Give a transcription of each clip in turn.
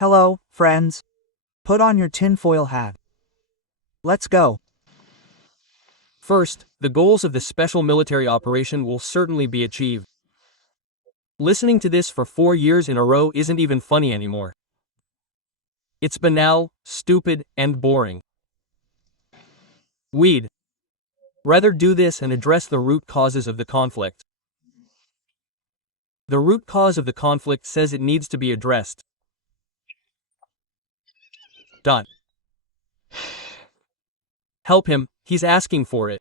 Hello, friends. Put on your tinfoil hat. Let's go. First, the goals of the special military operation will certainly be achieved. Listening to this for 4 years in a row isn't even funny anymore. It's banal, stupid, and boring. We'd rather do this and address the root causes of the conflict. The root cause of the conflict says it needs to be addressed. Help him, he's asking for it.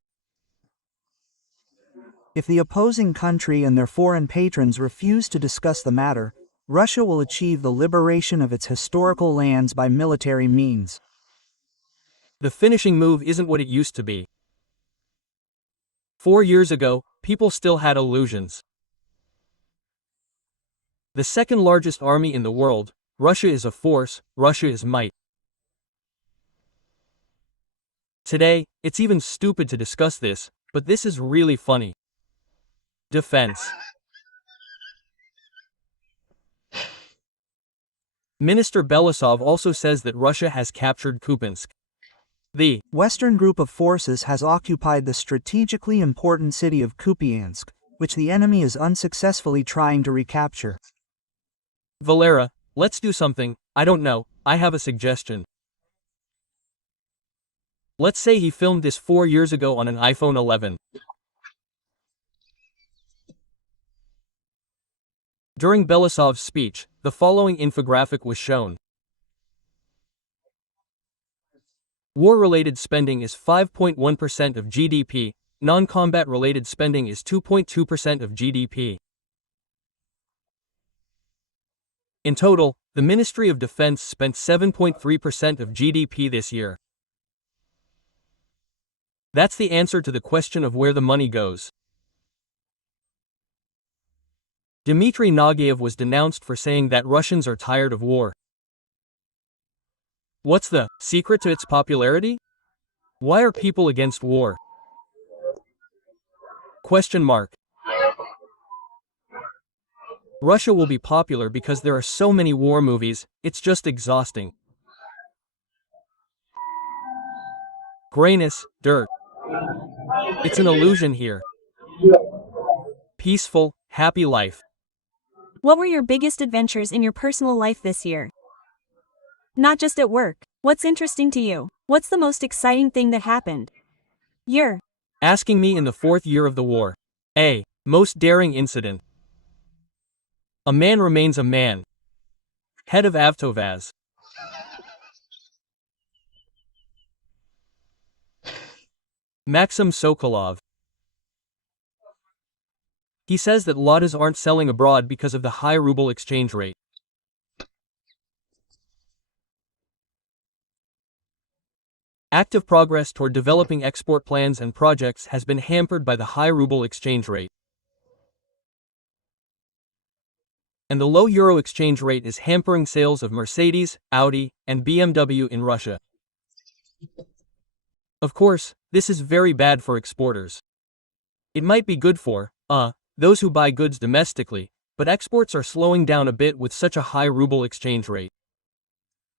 If the opposing country and their foreign patrons refuse to discuss the matter, Russia will achieve the liberation of its historical lands by military means. The finishing move isn't what it used to be. 4 years ago, people still had illusions. The second largest army in the world, Russia is a force, Russia is might. Today, it's even stupid to discuss this, but this is really funny. Defense. Minister Belousov also says that Russia has captured Kupiansk. The Western group of forces has occupied the strategically important city of Kupiansk, which the enemy is unsuccessfully trying to recapture. Valera, let's do something. I don't know, I have a suggestion. Let's say he filmed this 4 years ago on an iPhone 11. During Belousov's speech, the following infographic was shown. War-related spending is 5.1% of GDP, non-combat related spending is 2.2% of GDP. In total, the Ministry of Defense spent 7.3% of GDP this year. That's the answer to the question of where the money goes. Dmitry Nagaev was denounced for saying that Russians are tired of war. What's the secret to its popularity? Why are people against war? Question mark. Russia will be popular because there are so many war movies, it's just exhausting. Grayness, dirt. It's an illusion here. Peaceful, happy life. What were your biggest adventures in your personal life this year? Not just at work. What's interesting to you? What's the most exciting thing that happened? You're asking me in the 4th year of the war. A. Most daring incident. A man remains a man. Head of Avtovaz. Maxim Sokolov. He says that Ladas aren't selling abroad because of the high ruble exchange rate. Active progress toward developing export plans and projects has been hampered by the high ruble exchange rate. And the low euro exchange rate is hampering sales of Mercedes, Audi, and BMW in Russia. Of course, this is very bad for exporters. It might be good for, those who buy goods domestically, but exports are slowing down a bit with such a high ruble exchange rate.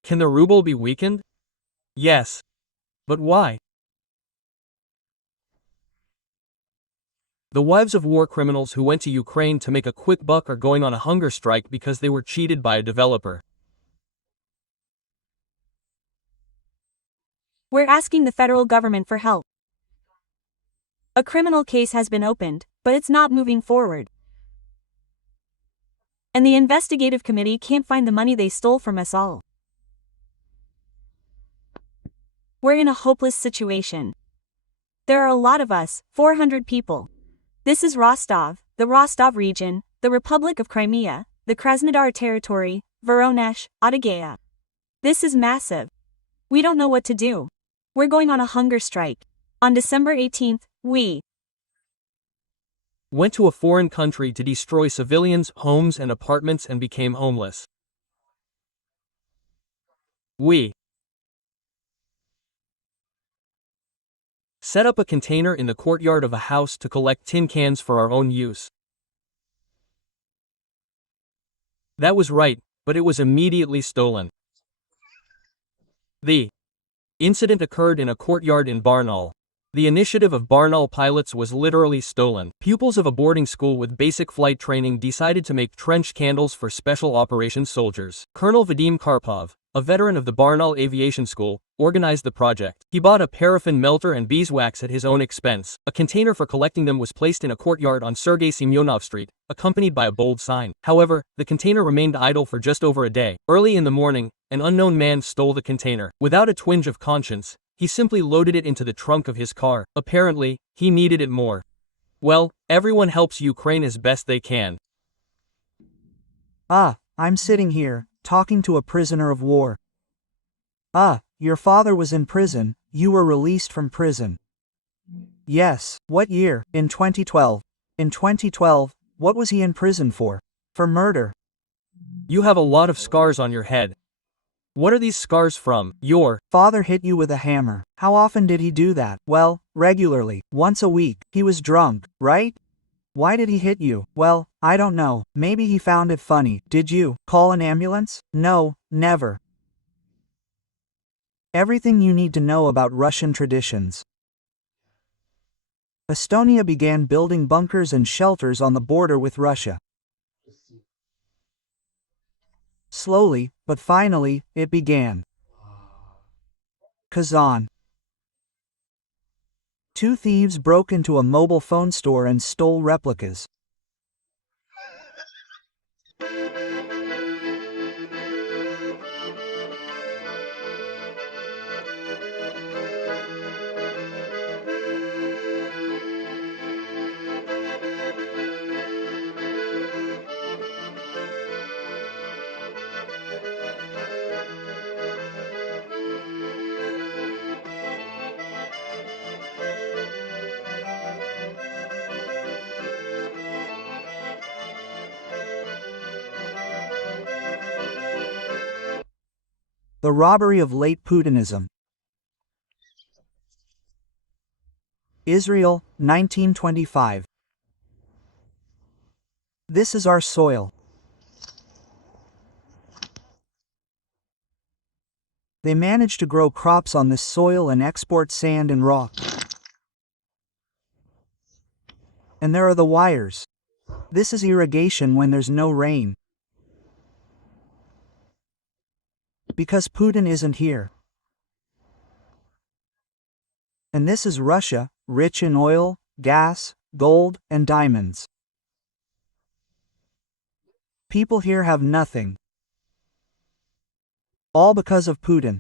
Can the ruble be weakened? Yes. But why? The wives of war criminals who went to Ukraine to make a quick buck are going on a hunger strike because they were cheated by a developer. We're asking the federal government for help. A criminal case has been opened, but it's not moving forward. And the investigative committee can't find the money they stole from us all. We're in a hopeless situation. There are a lot of us, 400 people. This is Rostov, the Rostov region, the Republic of Crimea, the Krasnodar territory, Voronezh, Adygea. This is massive. We don't know what to do. We're going on a hunger strike. On December 18th, we went to a foreign country to destroy civilians' homes and apartments and became homeless. We set up a container in the courtyard of a house to collect tin cans for our own use. That was right, but it was immediately stolen. The incident occurred in a courtyard in Barnaul. The initiative of Barnaul pilots was literally stolen. Pupils of a boarding school with basic flight training decided to make trench candles for special operations soldiers. Colonel Vadim Karpov, a veteran of the Barnaul Aviation School, organized the project. He bought a paraffin melter and beeswax at his own expense. A container for collecting them was placed in a courtyard on Sergei Semyonov Street, accompanied by a bold sign. However, the container remained idle for just over a day. Early in the morning, an unknown man stole the container. Without a twinge of conscience, he simply loaded it into the trunk of his car. Apparently, he needed it more. Well, everyone helps Ukraine as best they can. I'm sitting here, talking to a prisoner of war. Your father was in prison, you were released from prison. Yes, what year? In 2012. In 2012, what was he in prison for? For murder. You have a lot of scars on your head. What are these scars from? Your father hit you with a hammer. How often did he do that? Well, regularly, once a week. He was drunk, right? Why did he hit you? Well, I don't know. Maybe he found it funny. Did you call an ambulance? No, never. Everything you need to know about Russian traditions. Estonia began building bunkers and shelters on the border with Russia. Slowly, but finally, it began. Kazan. 2 thieves broke into a mobile phone store and stole replicas. The robbery of late Putinism. Israel, 1925. This is our soil. They managed to grow crops on this soil and export sand and rock. And there are the wires. This is irrigation when there's no rain. Because Putin isn't here. And this is Russia, rich in oil, gas, gold, and diamonds. People here have nothing. All because of Putin.